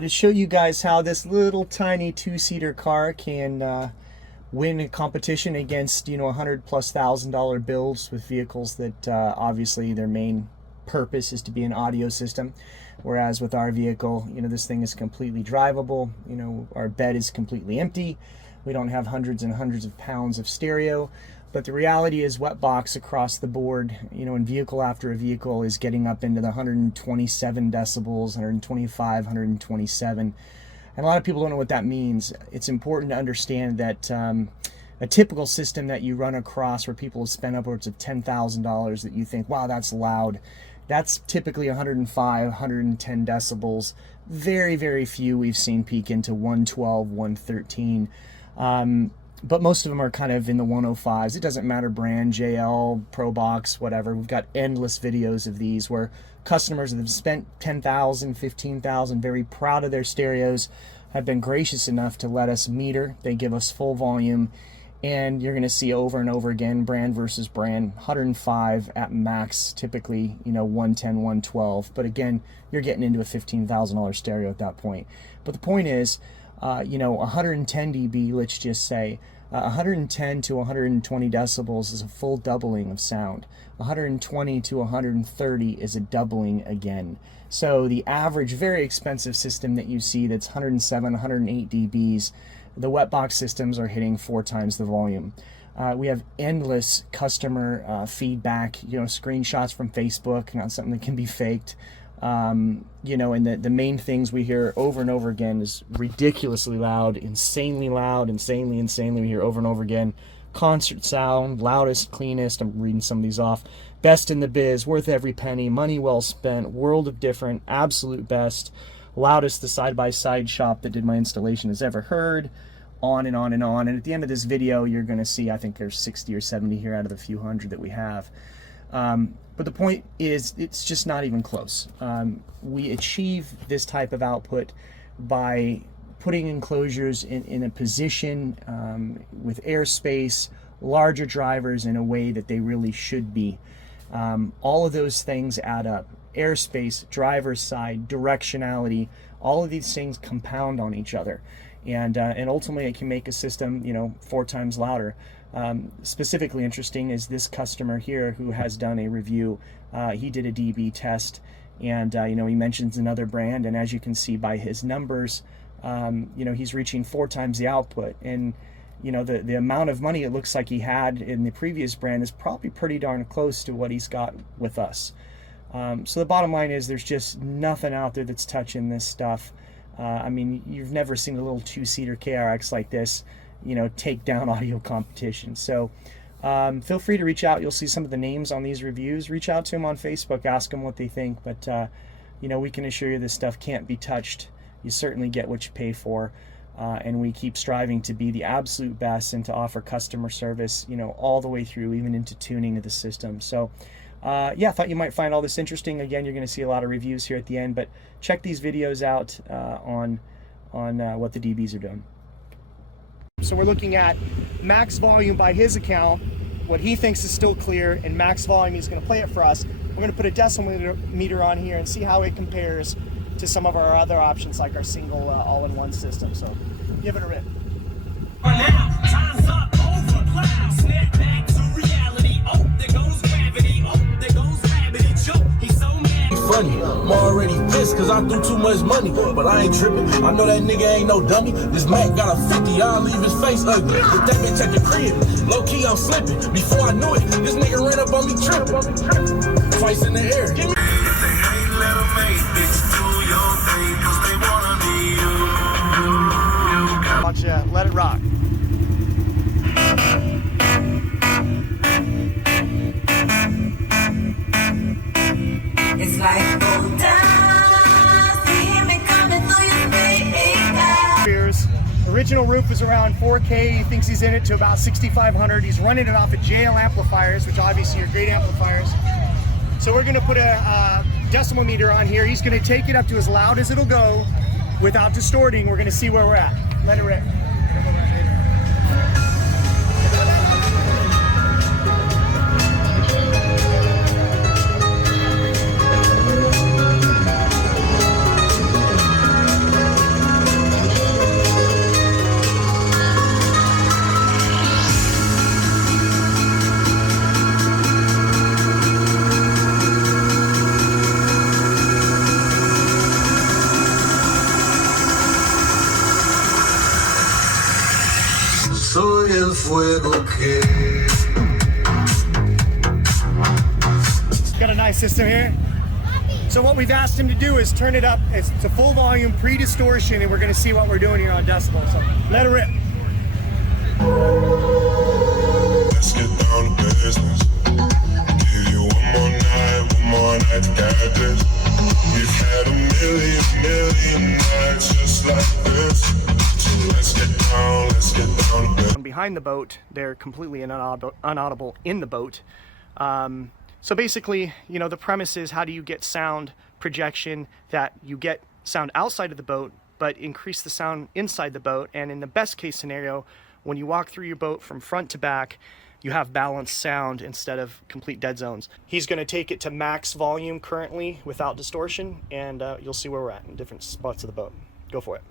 wanted to show you guys how this little tiny two-seater car can win a competition against, you know, $100,000+ builds with vehicles that obviously their main purpose is to be an audio system. Whereas with our vehicle, you know, this thing is completely drivable. You know, our bed is completely empty. We don't have hundreds and hundreds of pounds of stereo. But the reality is Wetbox across the board, you know, in vehicle after a vehicle is getting up into the 127 decibels, 125, 127. And a lot of people don't know what that means. It's important to understand that a typical system that you run across where people have spent upwards of $10,000 that you think, wow, that's loud. That's typically 105, 110 decibels. Very, very few we've seen peak into 112, 113. But most of them are kind of in the 105s. It doesn't matter brand, JL, ProBox, whatever. We've got endless videos of these where customers that have spent $10,000, $15,000, very proud of their stereos, have been gracious enough to let us meter. They give us full volume, and you're going to see over and over again, brand versus brand, 105 at max, typically, you know, 110, 112. But again, you're getting into a $15,000 stereo at that point. But the point is, you know, 110 dB, let's just say, 110 to 120 decibels is a full doubling of sound. 120 to 130 is a doubling again. So the average very expensive system that you see that's 107, 108 dBs, the Wetbox systems are hitting 4 times the volume. We have endless customer feedback, you know, screenshots from Facebook, not something that can be faked. You know, and the main things we hear over and over again is ridiculously loud, insanely we hear over and over again. Concert sound, loudest, cleanest, I'm reading some of these off. Best in the biz, worth every penny, money well spent, world of different, absolute best, loudest the side-by-side shop that did my installation has ever heard, on and on and on. And at the end of this video, you're going to see, I think there's 60 or 70 here out of the few hundred that we have. But the point is, it's just not even close. We achieve this type of output by putting enclosures in a position with airspace, larger drivers in a way that they really should be. All of those things add up. Airspace, driver's side, directionality, all of these things compound on each other. And ultimately it can make a system, you know, 4 times louder. Specifically interesting is this customer here who has done a review. He did a dB test, and you know, he mentions another brand, and as you can see by his numbers, you know, he's reaching 4 times the output. And you know, the amount of money it looks like he had in the previous brand is probably pretty darn close to what he's got with us. So the bottom line is there's just nothing out there that's touching this stuff. I mean, you've never seen a little 2-seater KRX like this, you know, take down audio competition. So feel free to reach out. You'll see some of the names on these reviews. Reach out to them on Facebook, ask them what they think. But you know, we can assure you this stuff can't be touched. You certainly get what you pay for, and we keep striving to be the absolute best and to offer customer service, you know, all the way through, even into tuning of the system. So yeah, I thought you might find all this interesting. Again, you're going to see a lot of reviews here at the end, but check these videos out on what the DBs are doing. So we're looking at max volume by his account, what he thinks is still clear, and max volume. He's going to play it for us. We're going to put a decimal meter on here and see how it compares to some of our other options like our single all-in-one system. So give it a rip. Time's up, over, cloud, snap back to reality. Oh, there goes gravity. Oh, there goes gravity. Choke, he's so mad. Funny, I'm already pissed cause I threw too much money, but I ain't tripping. I know that nigga ain't no dummy. This Mac got a 50, I'll leave his face ugly. With that bitch at the crib, low key I'm slipping. Before I knew it, this nigga ran up on me tripping. Twice in the air. Give me. Watch let it rock. It's like gold dust, hear me coming through your speakers. Original roof is around 4K. He thinks he's in it to about 6,500. He's running it off of JL amplifiers, which obviously are great amplifiers. So we're going to put a decimal meter on here. He's going to take it up to as loud as it'll go without distorting. We're going to see where we're at. Let it rip. Got a nice system here. So what we've asked him to do is turn it up. It's a full volume, pre-distortion, and we're going to see what we're doing here on decibel. So let it rip. Let's get down to business. Give you one more night to get this. We've had a million nights just like this. So let's get down to business. Behind the boat, they're completely inaudible in the boat. So basically, you know, the premise is how do you get sound projection that you get sound outside of the boat, but increase the sound inside the boat. And in the best case scenario, when you walk through your boat from front to back, you have balanced sound instead of complete dead zones. He's going to take it to max volume currently without distortion, and you'll see where we're at in different spots of the boat. Go for it.